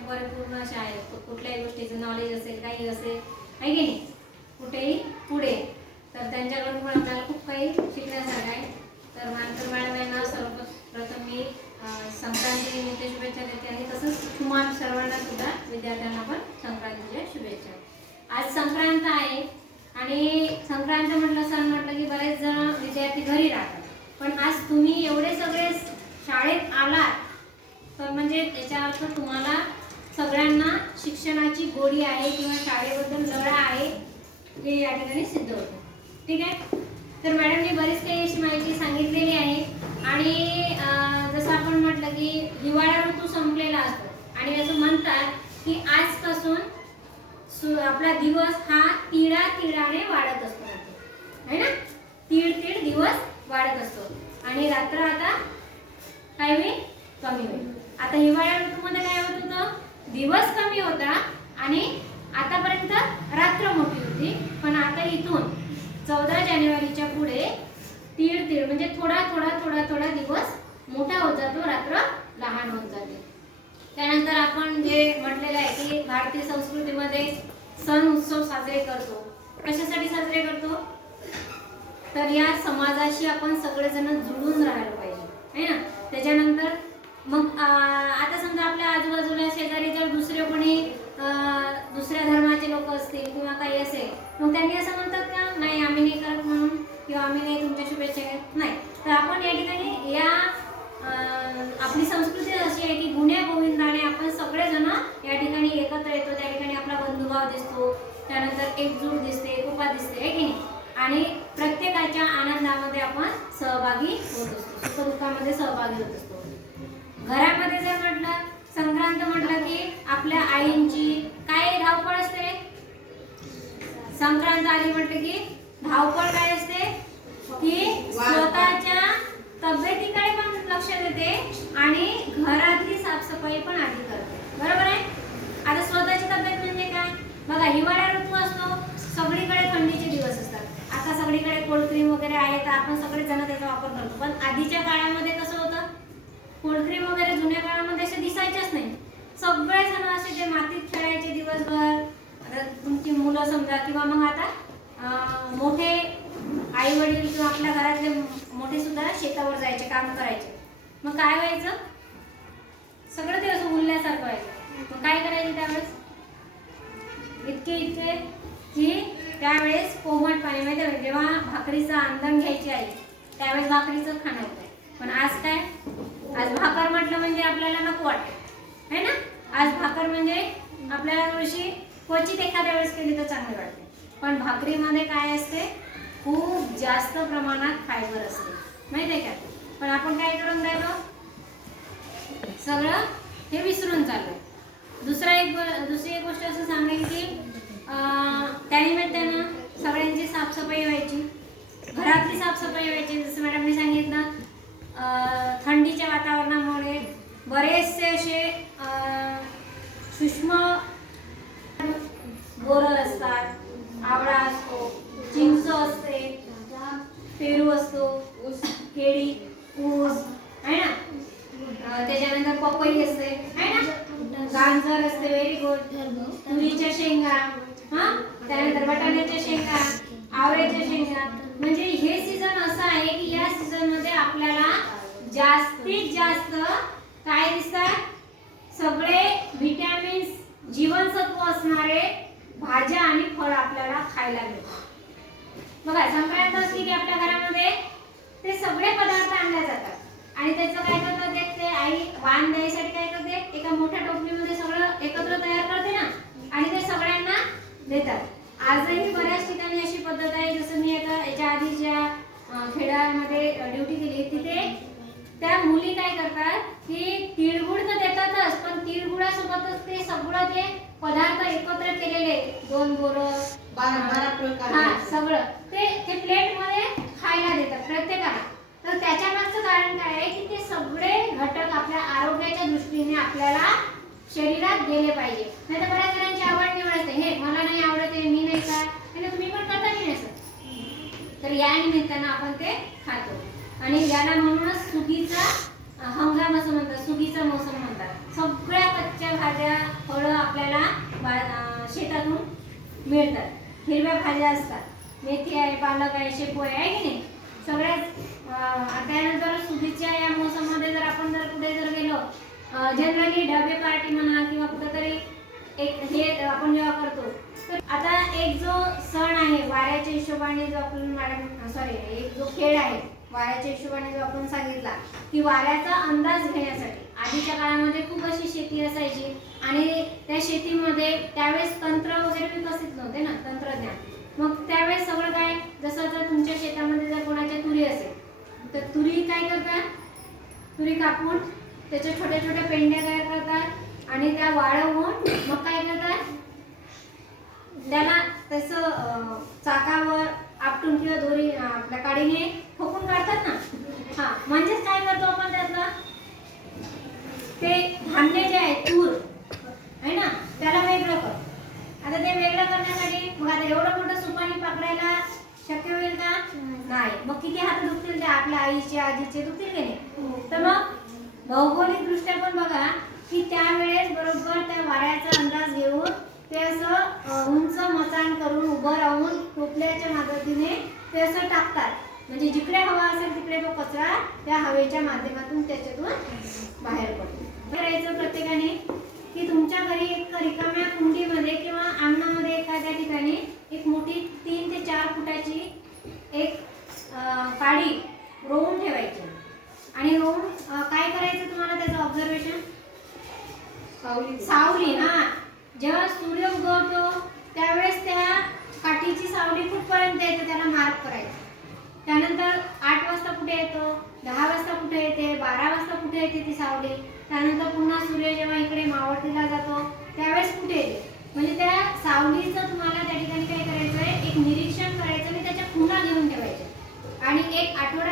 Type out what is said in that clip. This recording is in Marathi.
परिपूर्ण अशा आहेत कुठल्याही गोष्टीचं नॉलेज असेल काही असेल आहे की नाही? कुठेही पुढे. तर त्यांच्याकडून पण आपल्याला खूप काही शिकण्यासारखं आहे. तर मानकर मॅडम यांना सर्वप्रथम मी संक्रांती निमित्त शुभेच्छा देते आणि तसंच तुम्हाला सर्वांना सुद्धा विद्यार्थ्यांना पण संक्रांतीच्या शुभेच्छा. आज संक्रांत आहे आणि संक्रांत म्हटलं सण म्हटलं की बरेच जण विद्यार्थी घरी राहतात. पण आज तुम्ही एवढे सगळे शाळेत आलात तर म्हणजे त्याच्या अर्थ तुम्हाला सगळ्यांना शिक्षणाची गोडी आहे किंवा शाळेबद्दल लढा आहे हे या ठिकाणी सिद्ध होतं. ठीक आहे? तर मॅडमने बरीच काही अशी माहिती सांगितलेली आहे. आणि जसं आपण म्हटलं की हिवाळा ऋतू संपलेला असतो. आणि असं म्हणतात की आजपासून सु आपला दिवस हा तिळा तिळाने वाढत असतो. आहे ना? तीळ तीळ दिवस वाढत असतो. आणि रात्र आता काय होईल? कमी होईल. आता हिवाळ्या ऋतूमध्ये काय होत होतं? दिवस कमी होता आणि आतापर्यंत रात्र मोठी होती. पण आता इथून चौदा जानेवारीच्या पुढे तीळ तीळ म्हणजे थोडा थोडा थोडा थोडा दिवस मोठा होत जातो रात्र लहान होत जाते. त्यानंतर आपण जे म्हटलेलं आहे की भारतीय संस्कृतीमध्ये सण उत्सव साजरे करतो. कशासाठी साजरे करतो? तर या समाजाशी आपण सगळेजण जुळून राहायला पाहिजे है ना? त्याच्यानंतर मग आता समजा आपल्या आजूबाजूला शेजारी जर दुसरे कोणी दुसऱ्या धर्माचे लोक असतील किंवा काही असेल मग त्यांनी असं म्हणतात का नाही आम्ही नाही करत म्हणून किंवा आम्ही नाही तुमच्या शुभेच्छा घेत. नाही. तर आपण या ठिकाणी या आपली संस्कृती अशी आहे की गुन्ह्या गोविंदाने आपण सगळेजण या ठिकाणी एकत्र येतो. त्या ठिकाणी आपला बंधुभाव दिसतो. त्यानंतर एकजूट दिसते कृपा दिसते आहे की नाही? आणि प्रत्येकाच्या आनंदामध्ये आपण सहभागी होत असतो. सुखदुःखामध्ये सहभागी होत असतो. घरामध्ये जर म्हटलं संक्रांत म्हटलं की आपल्या आईंची काय धावपळ असते? संक्रांत आली म्हटलं की धावपळ काय असते? की स्वतःच्या तब्येतीकडे पण लक्ष देते आणि घरातली साफसफाई पण आधी करते. बरोबर आहे? आता स्वतःची तब्येत म्हणजे काय? बघा हिवाळा ऋतू असतो सगळीकडे थंडीचे दिवस असतात. आता सगळीकडे कोल्ड क्रीम वगैरे आहे तर आपण सगळे जण त्याचा वापर करतो. पण आधीच्या काळामध्ये कसं होतं वगैरे जुन्या काळामध्ये असे दिसायचेच नाही. सगळेजण असे जे मातीत खेळायचे दिवसभर. आता तुमची मुलं समजा किंवा मग आता मोठे आई वडील किंवा आपल्या घरातले मोठे सुद्धा शेतावर जायचे काम करायचे. मग काय व्हायचं? सगळं ते असं उरल्यासारखं व्हायचं. मग काय करायचं त्यावेळेस? इतके इतके की त्यावेळेस कोमट पाणी माहिती आहे जेव्हा भाकरीचं आंदण घ्यायची आई त्यावेळेस भाकरीचं खाणं होतं. पण आज काय? आज भाकर म्हटलं म्हणजे आपल्याला नको वाटत. है ना? आज भाकर म्हणजे आपल्याला थोडीशी क्वचित एखाद्या वेळेस केली तर चांगली वाटते. पण भाकरीमध्ये काय असते? खूप जास्त प्रमाणात फायबर असते. माहिती आहे का? पण आपण काय करून राहिलो? सगळं हे विसरून चाललो. दुसरा एक दुसरी एक गोष्ट असं सांगेन की त्यानिमित्तानं सगळ्यांची साफसफाई व्हायची. घरातली साफसफाई व्हायची जसं पेरू असतो केळी ऊस आहे ना? त्याच्यानंतर पपई असते आहे ना? गाजर असते व्हेरी गुड तुरीच्या शेंगा हा? त्यानंतर बटाट्याच्या शेंगा आवळ्याच्या शेंगा. म्हणजे हे सीझन असं आहे की या सीझनमध्ये आपल्याला जास्तीत जास्त काय दिसतात? सगळे व्हिटॅमिन जीवनसत्व असणारे भाज्या आणि फळ आपल्याला खायला मिळतात. बघा संक्रांत असली की आपल्या घरामध्ये ते सगळे पदार्थ आणले जातात. आणि त्याचं काय करतात एक ते आई वाण द्यायसाठी काय करते एका मोठ्या टोपलीमध्ये सगळं एकत्र तयार करते ना आणि ते सगळ्यांना देतात. आजही बऱ्याच ठिकाणी अशी पद्धत आहे जसं मी एका याच्या आधी ज्या खेड्यामध्ये ड्युटी केली तिथे त्या मुली काय करतात की तिळगुळ तर देतातच पण तिळगुळासोबतच ते सगळं ते पदार्थ एकत्र केलेले दोन बोरं बारा बारा प्रकार सगळं. खायला देतात प्रत्येकाला. तर त्याच्या मागचं कारण काय आहे की ते सगळे घटक आपल्या आरोग्याच्या दृष्टीने आपल्याला शरीरात गेले पाहिजे. नाही तर बऱ्याच जणांची आवड निवड असते हे मला नाही आवडत आहे मी नाही का आणि तुम्ही पण करता की नाही तर या निमित्तानं आपण ते खातो. आणि याला म्हणूनच सुगीचा हंगाम असं म्हणतात सुगीचा मोसम म्हणतात. सगळ्या कच्च्या भाज्या फळं आपल्याला शेतातून मिळतात. हिरव्या भाज्या असतात. मेथी आहे पालक आहे शेपू आहे आहे की नाही? सगळ्याच त्यानंतर सुगीच्या या मोसममध्ये जर आपण जर कुठे जर गेलो जनरली डबे पार्टी म्हणा किंवा कुठेतरी एक हे आपण जेव्हा करतो तर आता एक जो सण आहे वाऱ्याच्या हिशोबाने जो आपण मॅडम सॉरी एक जो खेळ आहे वाऱ्याच्या हिशोबाने जो आपण सांगितला की वाऱ्याचा अंदाज घेण्यासाठी. आधीच्या काळामध्ये खूप अशी शेती असायची आणि त्या शेतीमध्ये त्यावेळेस तंत्र वगैरे विकसित नव्हते ना तंत्रज्ञान. मग त्यावेळेस सगळं काय जसं जर तुमच्या शेतामध्ये जर कोणाच्या तुरी असेल तर तुरी काय करतात? तुरी कापून त्याच्या छोट्या छोट्या पेंड्या तयार करतात आणि त्या वाळवून मग काय करतात? त्याला तसं चाकावर आपटून किंवा दोरी आपल्या काडीने ठोकून काढतात ना? हा म्हणजेच काय करतो आपण त्यातलं? ते धान्य जे आहे तूर आहे ना? त्याला वेगळं कर. आता ते वेगळं करण्यासाठी मग आता एवढं पकडायला शक्य होईल का? नाही. मग किती हात दुखतील त्या आपल्या आईचे आजीचे दुखतील की नाही? तर मग भौगोलिक दृष्ट्या पण बघा की त्यावेळेस बरोबर त्या वाऱ्याचा अंदाज घेऊन ते असं उंच मचाण करून उभं राहून टोपल्याच्या मदतीने ते असं टाकतात. म्हणजे जिकडे हवा असेल तिकडे तो कचरा त्या हवेच्या माध्यमातून त्याच्यातून बाहेर पडतो. करायचं प्रत्येकाने? की तुमच्या घरी एक रिकाम्या कुंडीमध्ये किंवा अंगणामध्ये एखाद्या ठिकाणी एक मोठी तीन ते चार फुटाची एक अ, काडी रोवून ठेवायची आणि रोवून अ, काय करायचं तुम्हाला त्याचं ऑब्झर्वेशन सावली सावली हा जेव्हा सूर्य उगवतो त्यावेळेस त्या काठीची सावली कुठपर्यंत येते त्याला मार्क करायचं त्यानंतर आठ वाजता कुठे येतो दहा वाजता कुठे येते बारा वाजता कुठे येते ती सावली. त्यानंतर पुन्हा सूर्य जेव्हा इकडे मावळतीला जातो त्यावेळेस कुठे येते? म्हणजे त्या सावलीचं तुम्हाला त्या ठिकाणी काय करायचं आहे एक निरीक्षण करायचं आणि त्याच्या खुणा घेऊन ठेवायच्या आणि एक आठवडा